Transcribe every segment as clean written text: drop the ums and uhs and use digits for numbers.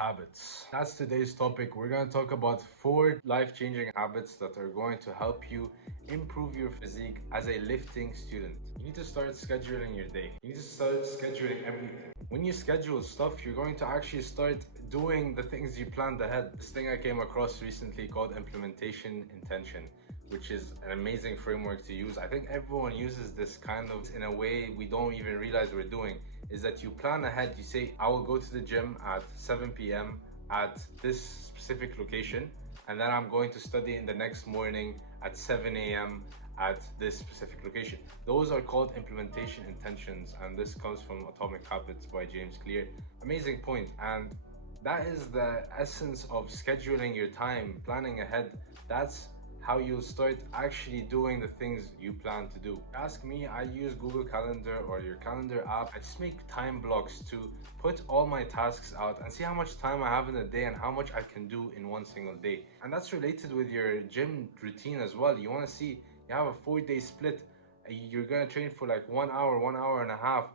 Habits. That's today's topic. We're going to talk about 4 life-changing habits that are going to help you improve your physique as a lifting student. You need to start scheduling your day. You need to start scheduling everything. When you schedule stuff, you're going to actually start doing the things you planned ahead. This thing I came across recently called implementation intention, which is an amazing framework to use. I think everyone uses this kind of in a way we don't even realize we're doing, is that you plan ahead. You say, I will go to the gym at 7 p.m. at this specific location, and then I'm going to study in the next morning at 7 a.m. at this specific location. Those are called implementation intentions, and this comes from Atomic Habits by James Clear. Amazing point. And that is the essence of scheduling your time, planning ahead. That's how you'll start actually doing the things you plan to do. Ask me, I use Google Calendar or your calendar app. I just make time blocks to put all my tasks out and see how much time I have in a day and how much I can do in one single day. And that's related with your gym routine as well. You want to see you have a 4-day split. You're going to train for like 1 hour and a half.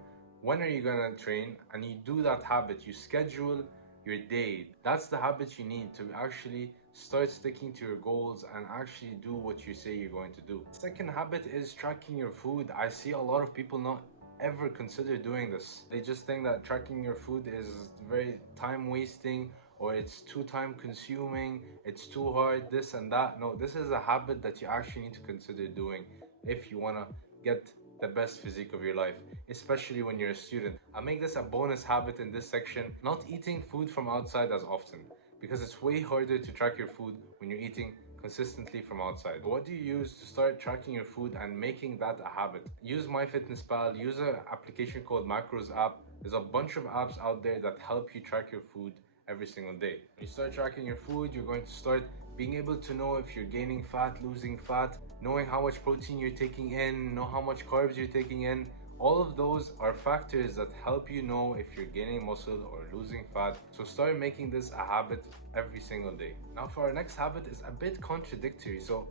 When are you going to train? And you do that habit. You schedule your day. That's the habit you need to actually start sticking to your goals and actually do what you say you're going to do. Second habit is tracking your food. I see a lot of people not ever consider doing this. They just think that tracking your food is very time wasting, or it's too time consuming, it's too hard, this and that. No, this is a habit that you actually need to consider doing if you want to get the best physique of your life, especially when you're a student. I'll make this a bonus habit in this section: not eating food from outside as often, because it's way harder to track your food when you're eating consistently from outside. What do you use to start tracking your food and making that a habit? Use MyFitnessPal, use an application called Macros app. There's a bunch of apps out there that help you track your food every single day. When you start tracking your food, you're going to start being able to know if you're gaining fat, losing fat, knowing how much protein you're taking in, know how much carbs you're taking in. All of those are factors that help you know if you're gaining muscle or losing fat. So start making this a habit every single day. Now for our next habit is a bit contradictory. So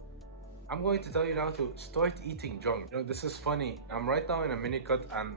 I'm going to tell you now to start eating junk. This is funny. I'm right now in a mini cut and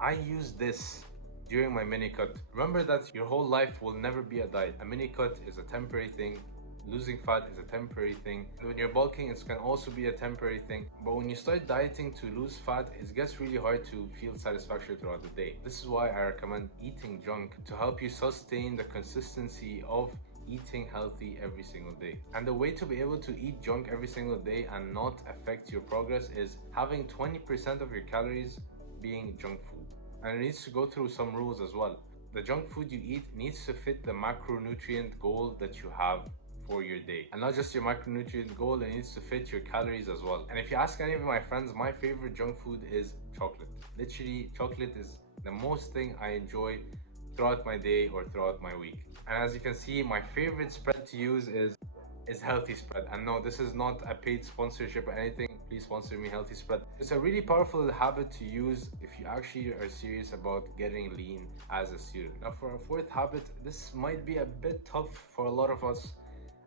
I use this during my mini cut. Remember that your whole life will never be a diet. A mini cut is a temporary thing. Losing fat is a temporary thing. And when you're bulking, it can also be a temporary thing. But when you start dieting to lose fat, it gets really hard to feel satisfaction throughout the day. This is why I recommend eating junk to help you sustain the consistency of eating healthy every single day. And the way to be able to eat junk every single day and not affect your progress is having 20% of your calories being junk food. And it needs to go through some rules as well. The junk food you eat needs to fit the macronutrient goal that you have for your day, and not just your macronutrient goal, it needs to fit your calories as well. And if you ask any of my friends, my favorite junk food is chocolate. Literally, chocolate is the most thing I enjoy throughout my day or throughout my week. And as you can see, my favorite spread to use is Healthy Spread. And no, this is not a paid sponsorship or anything. Please sponsor me, Healthy Spread. It's a really powerful habit to use if you actually are serious about getting lean as a student. Now for our fourth habit, this might be a bit tough for a lot of us,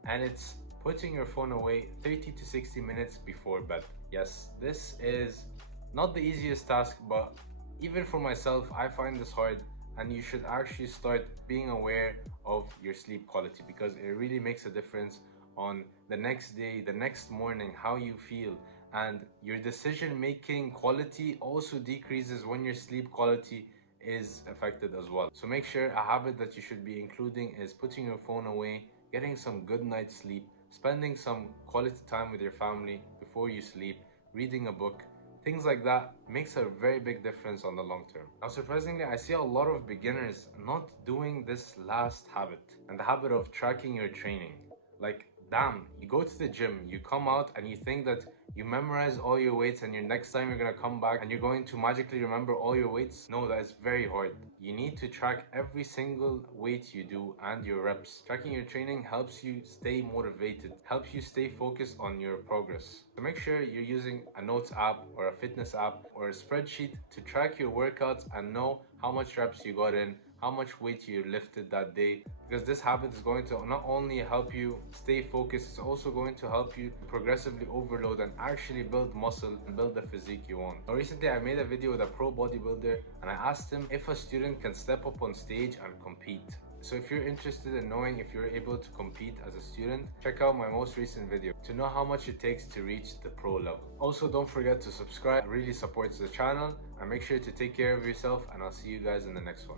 and it's putting your phone away 30 to 60 minutes before bed. Yes, this is not the easiest task, but even for myself, I find this hard, and you should actually start being aware of your sleep quality, because it really makes a difference on the next day, the next morning, how you feel. And your decision making quality also decreases when your sleep quality is affected as well. So make sure a habit that you should be including is putting your phone away, getting some good night's sleep, spending some quality time with your family before you sleep, reading a book. Things like that makes a very big difference on the long term. Now surprisingly, I see a lot of beginners not doing this last habit, and the habit of tracking your training. Like, damn, you go to the gym, you come out and you think that you memorize all your weights and your next time you're gonna come back and you're going to magically remember all your weights. No, that is very hard. You need to track every single weight you do and your reps. Tracking your training helps you stay motivated, helps you stay focused on your progress. So make sure you're using a notes app or a fitness app or a spreadsheet to track your workouts and know how much reps you got in, how much weight you lifted that day, because this habit is going to not only help you stay focused, it's also going to help you progressively overload and actually build muscle and build the physique you want. Now, recently I made a video with a pro bodybuilder and I asked him if a student can step up on stage and compete. So if you're interested in knowing if you're able to compete as a student, check out my most recent video to know how much it takes to reach the pro level. Also, don't forget to subscribe, it really supports the channel, and make sure to take care of yourself, and I'll see you guys in the next one.